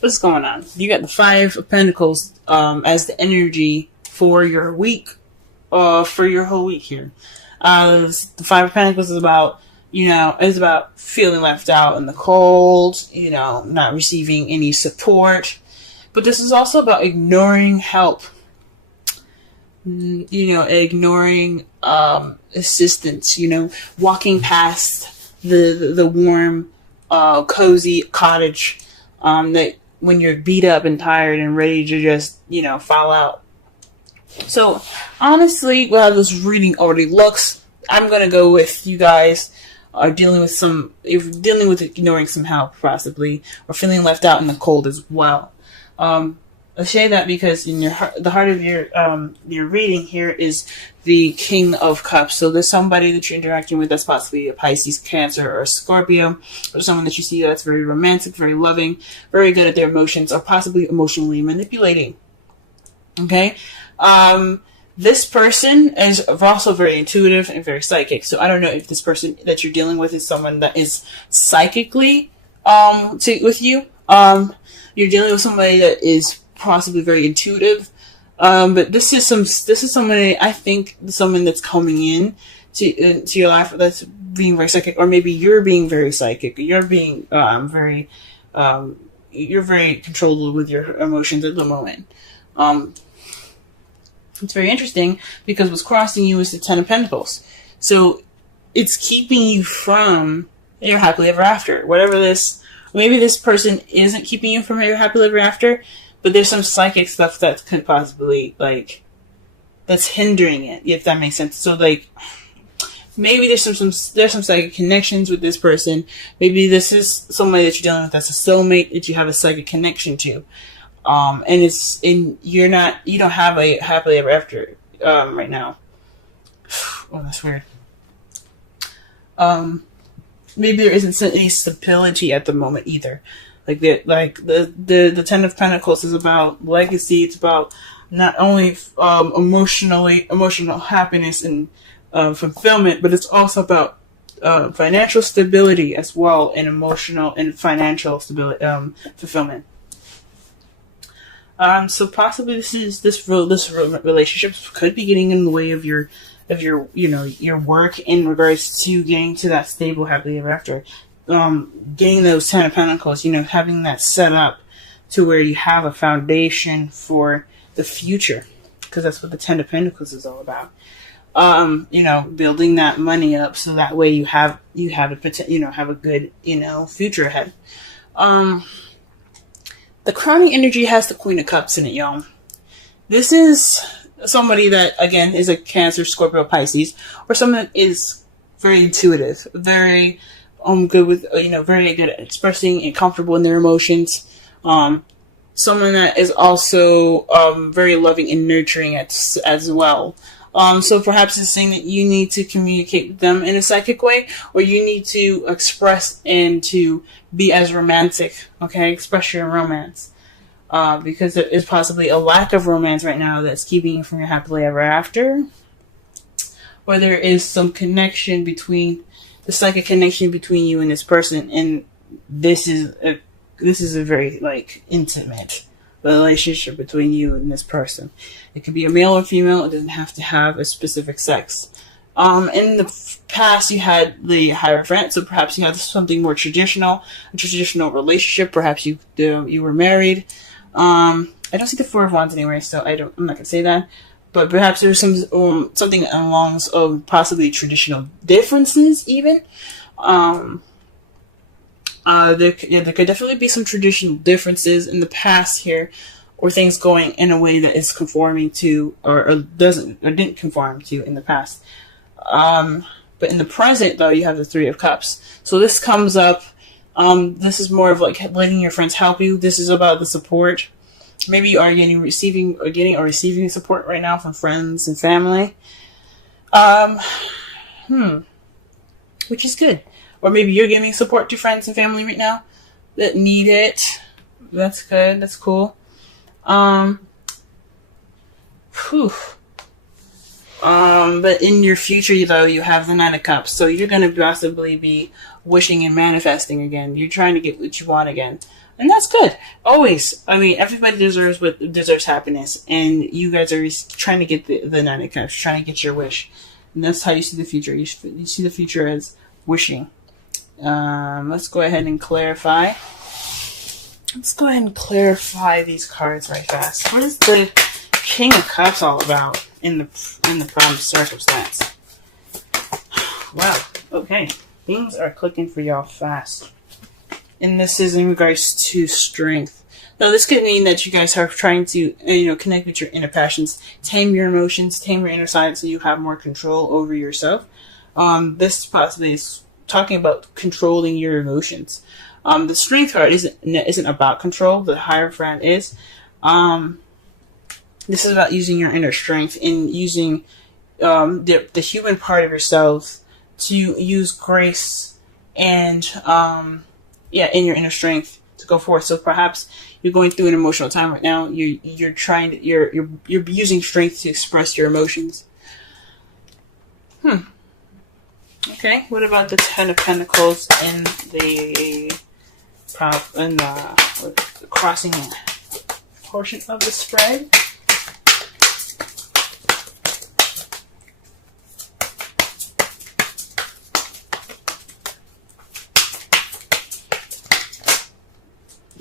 what's going on? You got the Five of Pentacles as the energy for your week, for your whole week here. The Five of Pentacles is about, is about feeling left out in the cold, not receiving any support. But this is also about ignoring help, ignoring assistance, walking past the warm, cozy cottage that when you're beat up and tired and ready to just, fall out. So, honestly, well, this reading already looks, I'm going to go with you guys are dealing with ignoring some help, possibly, or feeling left out in the cold as well. I say that because in the heart of your reading here is the King of Cups. So there's somebody that you're interacting with that's possibly a Pisces, Cancer, or a Scorpio, or someone that you see that's very romantic, very loving, very good at their emotions, or possibly emotionally manipulating. Okay? This person is also very intuitive and very psychic. So I don't know if this person that you're dealing with is someone that is psychically with you. You're dealing with somebody that is possibly very intuitive. But this is somebody, I think, someone that's coming in to your life that's being very psychic, or maybe you're being very psychic. You're being you're very controllable with your emotions at the moment. It's very interesting because what's crossing you is the Ten of Pentacles. So it's keeping you from your happily ever after. Maybe this person isn't keeping you from your happily ever after, but there's some psychic stuff that could possibly, that's hindering it, if that makes sense. So, maybe there's some psychic connections with this person. Maybe this is somebody that you're dealing with that's a soulmate that you have a psychic connection to. You don't have a happily ever after, right now. Oh, that's weird. Maybe there isn't any stability at the moment either. The Ten of Pentacles is about legacy. It's about not only emotional happiness and fulfillment, but it's also about financial stability as well, and emotional and financial stability, fulfillment. So possibly this relationship could be getting in the way of your work in regards to getting to that stable happily ever after. Getting those Ten of Pentacles, having that set up to where you have a foundation for the future, because that's what the Ten of Pentacles is all about. Building that money up so that way you have a good, future ahead. The crowning energy has the Queen of Cups in it, y'all. This is somebody that, again, is a Cancer, Scorpio, Pisces, or someone that is very intuitive, very good with, very good at expressing and comfortable in their emotions. Someone that is also very loving and nurturing as well. So perhaps it's saying that you need to communicate with them in a psychic way, or you need to express and to be as romantic, okay? Express your romance. Because there is possibly a lack of romance right now that's keeping you from your happily ever after. Or there is some connection between, the psychic connection between you and this person, and this is a very, intimate relationship between you and this person. It could be a male or female. It doesn't have to have a specific sex. In the past, you had the Hierophant, so perhaps you had something more traditional, a traditional relationship. Perhaps you were married. I don't see the Four of Wands anywhere, so I'm not gonna say that. But perhaps there's some something along of possibly traditional differences, even. There could definitely be some traditional differences in the past here, or things going in a way that is conforming to, or didn't conform to in the past. But in the present, though, you have the Three of Cups. So this comes up. This is more of letting your friends help you. This is about the support. Maybe you are getting or receiving support right now from friends and family. Which is good. Or maybe you're giving support to friends and family right now that need it. That's good. That's cool. But in your future, though, you have the Nine of Cups. So you're going to possibly be wishing and manifesting again. You're trying to get what you want again. And that's good. Always. I mean, everybody deserves happiness, and you guys are trying to get the Nine of Cups, trying to get your wish. And that's how you see the future. You see the future as wishing. Let's go ahead and clarify. Let's go ahead and clarify these cards right fast. What is the King of Cups all about in the problem circumstance? Wow. Okay. Things are clicking for y'all fast. And this is in regards to strength. Now, this could mean that you guys are trying to, connect with your inner passions, tame your emotions, tame your inner side, so you have more control over yourself. This possibly is talking about controlling your emotions. The strength card isn't about control. The Hierophant is. This is about using your inner strength and using the human part of yourself to use grace and in your inner strength to go forth. So perhaps you're going through an emotional time right now. You're using strength to express your emotions. Okay. What about the Ten of Pentacles and the crossing portion of the spread?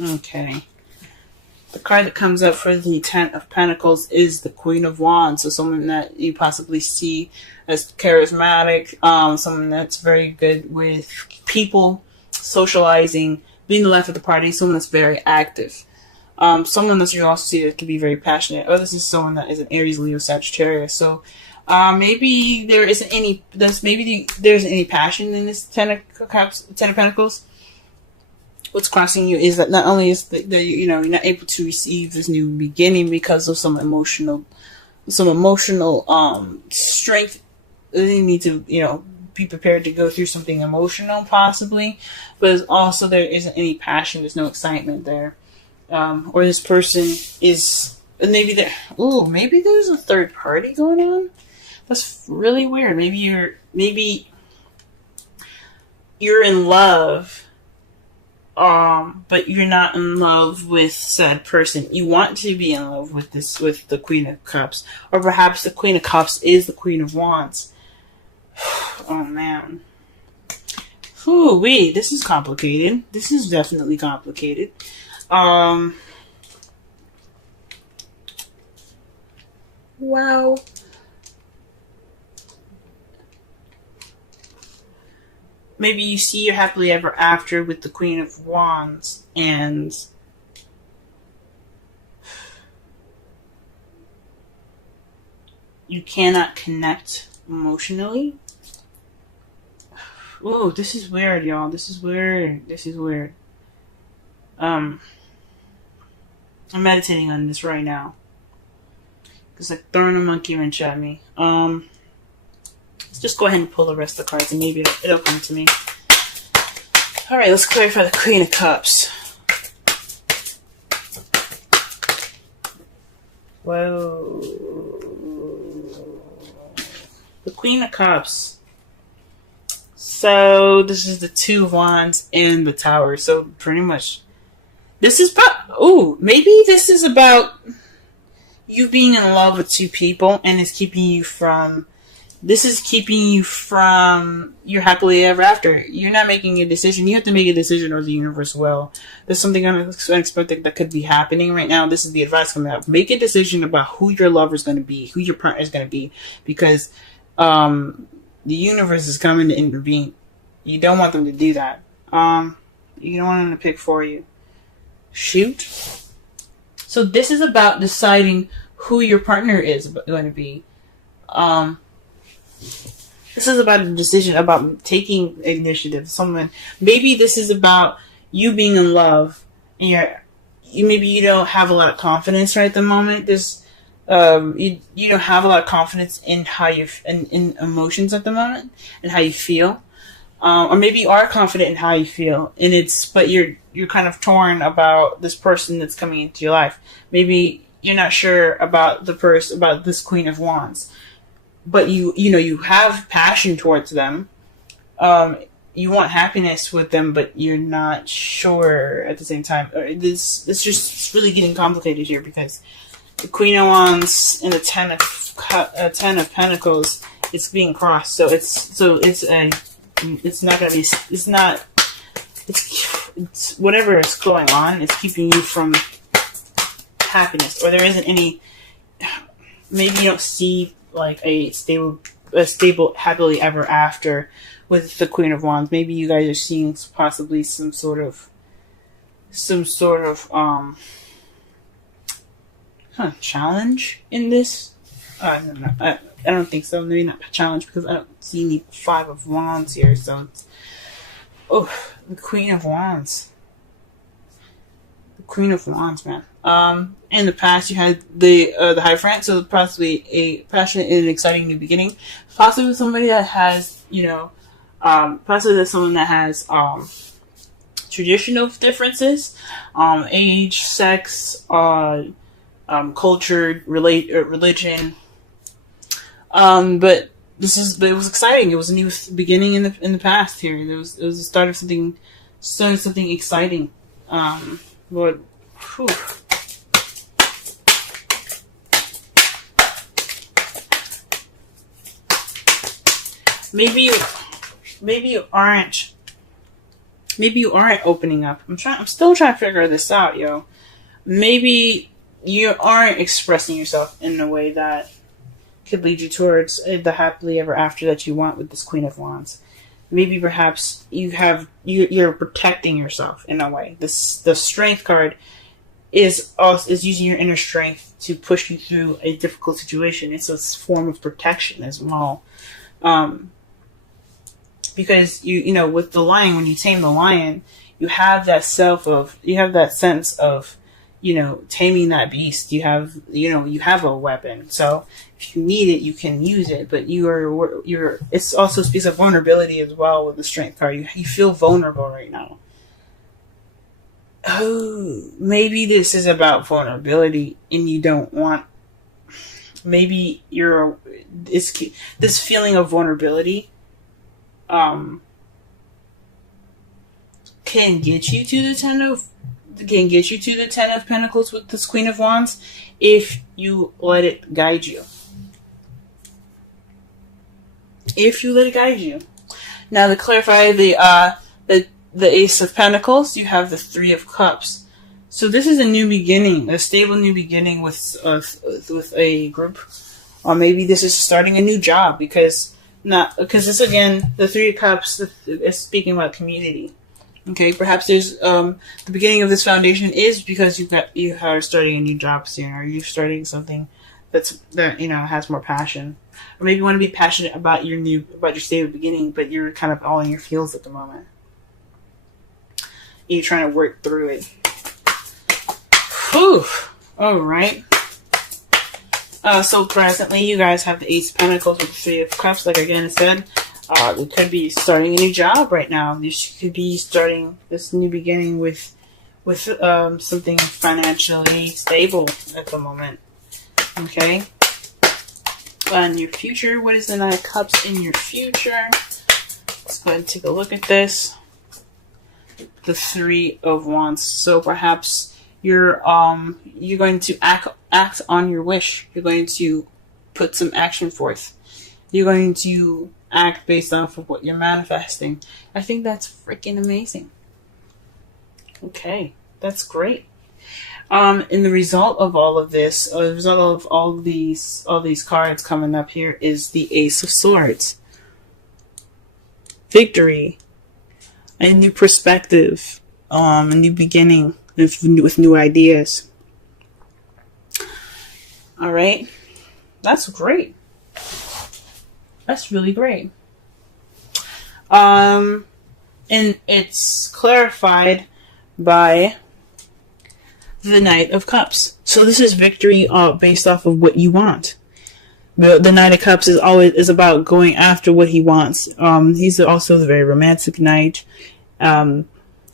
Okay. The card that comes up for the Ten of Pentacles is the Queen of Wands. So someone that you possibly see as charismatic, someone that's very good with people, socializing, being the life of the party, someone that's very active. Someone that you also see that can be very passionate. Oh, this is someone that is an Aries, Leo, Sagittarius. So maybe there isn't any passion in this Ten of Pentacles. What's crossing you is that not only is that you're not able to receive this new beginning because of some emotional strength. You need to be prepared to go through something emotional possibly, but also there isn't any passion. There's no excitement there, or this person is maybe there's a third party going on. That's really weird. Maybe you're in love. But you're not in love with said person. You want to be in love with the Queen of Cups. Or perhaps the Queen of Cups is the Queen of Wands. Oh, man. Ooh-wee, this is complicated. This is definitely complicated. Wow. Maybe you see your happily ever after with the Queen of Wands, and you cannot connect emotionally. Ooh, this is weird, y'all. This is weird. I'm meditating on this right now. It's like throwing a monkey wrench at me. Let's just go ahead and pull the rest of the cards and maybe it'll come to me. Alright, let's clarify the Queen of Cups. Whoa. The Queen of Cups. So, this is the Two of Wands and the Tower. So, pretty much, this is about, maybe this is about you being in love with two people and it's keeping you from your happily ever after. You're not making a decision. You have to make a decision or the universe will. There's something unexpected that could be happening right now. This is the advice coming out. Make a decision about who your lover is going to be, who your partner is going to be, because the universe is coming to intervene. You don't want them to do that. You don't want them to pick for you. Shoot. So this is about deciding who your partner is going to be. This is about a decision, about taking initiative. Maybe this is about you being in love, and maybe you don't have a lot of confidence right at the moment. You don't have a lot of confidence in how in emotions at the moment and how you feel, or maybe you are confident in how you feel, but you're kind of torn about this person that's coming into your life. Maybe you're not sure about about this Queen of Wands. But you have passion towards them. you want happiness with them, but you're not sure at the same time. It's just really getting complicated here, because the Queen of Wands and the Ten of Pentacles, it's being crossed. So it's whatever is going on, it's keeping you from happiness, or there isn't any. Maybe you don't see like a stable happily ever after with the Queen of Wands. Maybe you guys are seeing possibly some sort of challenge in this. I don't think so. Maybe not challenge, because I don't see any Five of Wands here. So it's, the Queen of Wands. The Queen of Wands, man. In the past, you had the Hierophant, so possibly a passionate and exciting new beginning. Possibly somebody that has, possibly there's someone that has traditional differences, age, sex, culture, religion. But it was exciting. It was a new beginning in the past here. It was the start of something exciting. But whew. Maybe you aren't opening up. I'm still trying to figure this out, yo. Maybe you aren't expressing yourself in a way that could lead you towards the happily ever after that you want with this Queen of Wands. Maybe perhaps you're protecting yourself in a way. The Strength card is using your inner strength to push you through a difficult situation. It's a form of protection as well. Because with the lion, when you tame the lion, you have that sense of taming that beast. You have a weapon. So if you need it, you can use it. But it also speaks of vulnerability as well with the Strength card. You feel vulnerable right now. Oh, maybe this is about vulnerability, and you don't want. Maybe this feeling of vulnerability can get you to the Ten of Pentacles with this Queen of Wands if you let it guide you. Now, to clarify the Ace of Pentacles, you have the Three of Cups. So this is a new beginning, a stable new beginning with a group, or maybe this is starting a new job, because this again, the Three of Cups is speaking about community. Okay, perhaps there's the beginning of this foundation is because you are starting a new job soon, or you're starting something that has more passion, or maybe you want to be passionate about your stable beginning, but you're kind of all in your feels at the moment. You're trying to work through it. Whew. All right. So presently, you guys have the Ace of Pentacles with the Three of Cups. Like again I said, you could be starting a new job right now. You could be starting this new beginning with something financially stable at the moment. Okay. In your future, what is the Nine of Cups in your future? Let's go ahead and take a look at this. The Three of Wands. So perhaps you're going to act on your wish. You're going to put some action forth. You're going to act based off of what you're manifesting. I think that's freaking amazing. Okay, that's great. And the result of all of this, the result of all these cards coming up here is the Ace of Swords. Victory, a new perspective, a new beginning with new ideas. All right, that's great. That's really great. And it's clarified by the Knight of Cups. So this is victory based off of what you want. The Knight of Cups is about going after what he wants. He's also a very romantic knight.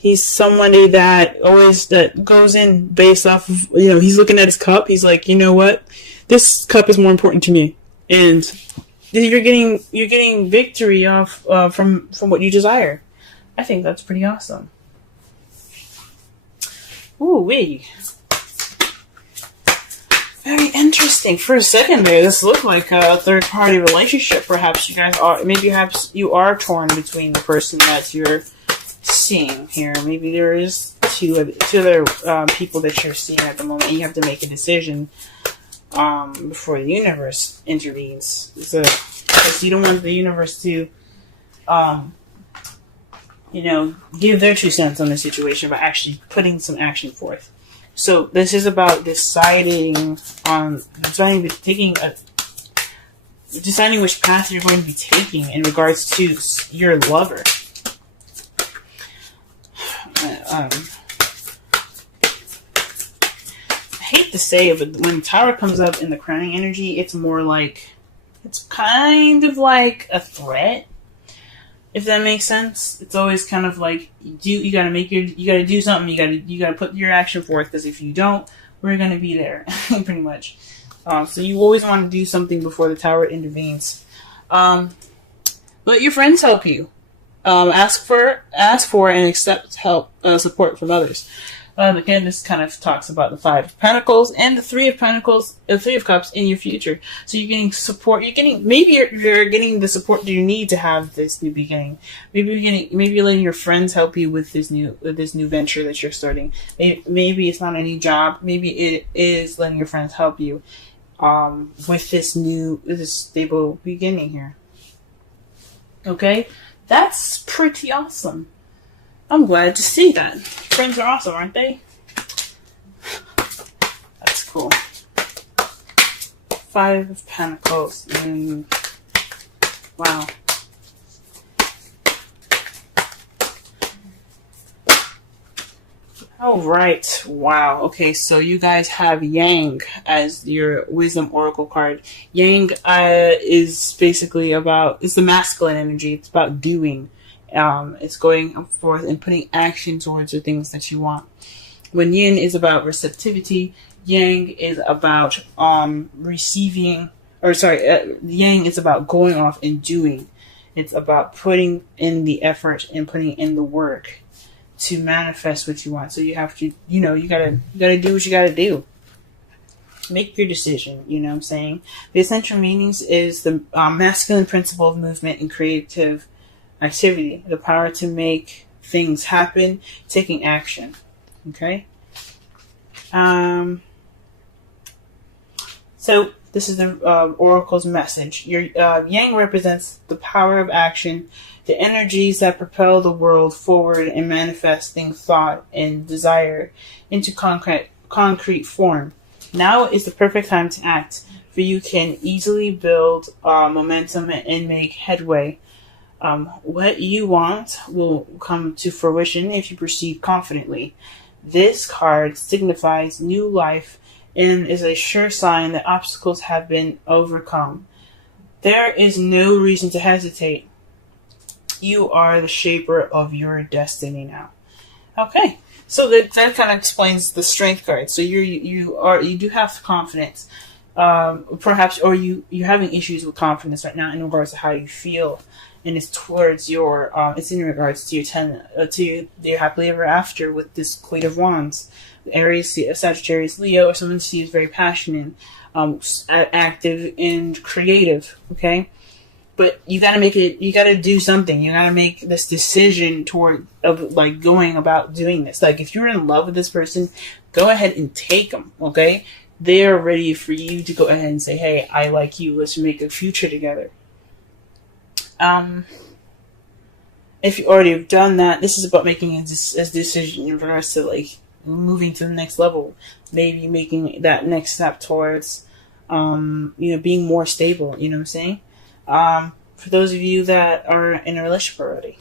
He's somebody that goes in based off of, he's looking at his cup. He's like, you know what? This cup is more important to me. And you're getting victory off from what you desire. I think that's pretty awesome. Ooh wee. Very interesting. For a second there, this looked like a third-party relationship. Perhaps you are torn between the person that you're seeing here. Maybe there is two other people that you're seeing at the moment, and you have to make a decision before the universe intervenes. Because you don't want the universe to, give their 2 cents on the situation by actually putting some action forth. So this is about deciding which path you're going to be taking in regards to your lover. I hate to say it, but when Tower comes up in the crowning energy, it's kind of like a threat. If that makes sense, it's always kind of like you gotta do something. You gotta put your action forth, because if you don't, we're gonna be there, pretty much. So you always want to do something before the Tower intervenes. Let your friends help you. Ask for and accept help, support from others. Again, this kind of talks about the 5 of Pentacles and the 3 of Pentacles, 3 of Cups in your future. So you're getting support. Maybe you're getting the support you need to have this new beginning. Maybe you're letting your friends help you with this new venture that you're starting. Maybe it's not a new job. Maybe it is letting your friends help you with this stable beginning here. Okay, that's pretty awesome. I'm glad to see that. Friends are awesome, aren't they? That's cool. 5 of Pentacles. Wow. All right. Wow. Okay, so you guys have Yang as your Wisdom Oracle card. Yang is basically it's the masculine energy. It's about doing. It's going forth and putting action towards the things that you want. When Yin is about receptivity, Yang is about Yang is about going off and doing. It's about putting in the effort and putting in the work to manifest what you want. So you have to, you gotta do what you gotta do. Make your decision, you know what I'm saying? The essential meanings is the masculine principle of movement and creative activity, the power to make things happen, taking action. Okay. So this is the Oracle's message. Your Yang represents the power of action, the energies that propel the world forward and manifesting thought and desire into concrete form. Now is the perfect time to act, for you can easily build momentum and make headway. What you want will come to fruition if you proceed confidently. This card signifies new life and is a sure sign that obstacles have been overcome. There is no reason to hesitate. You are the shaper of your destiny now. Okay, so that kind of explains the Strength card. So you do have confidence, perhaps, or you're having issues with confidence right now in regards to how you feel. And it's towards it's in regards to your happily ever after with this Queen of Wands. Aries, Sagittarius, Leo, or someone who is very passionate, active, and creative. Okay, but you gotta you gotta do something. You gotta make this decision going about doing this. Like, if you're in love with this person, go ahead and take them. Okay, they are ready for you to go ahead and say, "Hey, I like you. Let's make a future together." If you already have done that, this is about making a decision in regards to moving to the next level, maybe making that next step towards, being more stable. You know what I'm saying? For those of you that are in a relationship already,